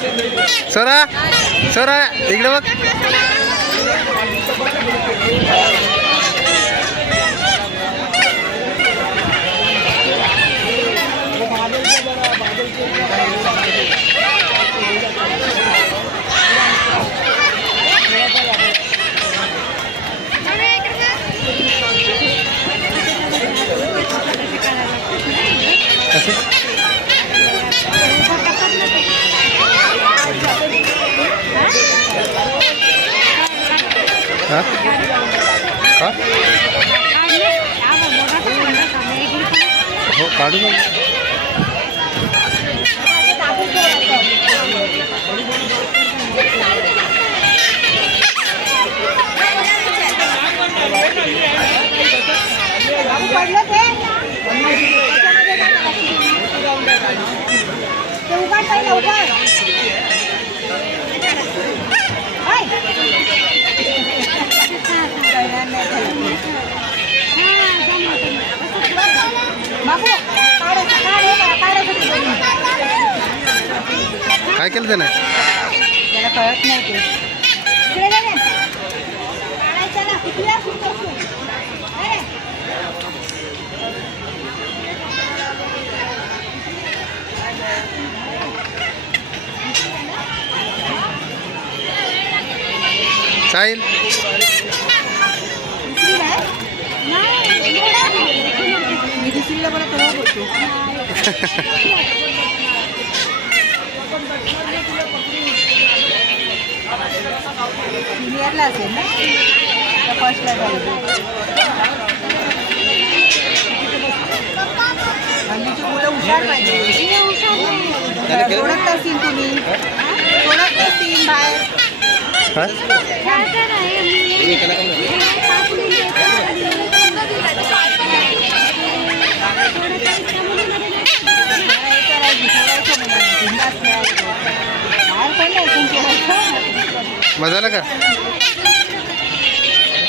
सोरा सोरा इकडे बघ. हो काढू ना. काय केलं त्यानं? त्याला कळत नाही ते. साहिल मी दुसरीला मला तेव्हा बोलतो. सिनियरला असेल ना, फर्स्टला जाईल. हल्लीची मुलं हुशार पाहिजे. सोडत असतील तुम्ही, सोडत असतील बाहेर. मजा आला का?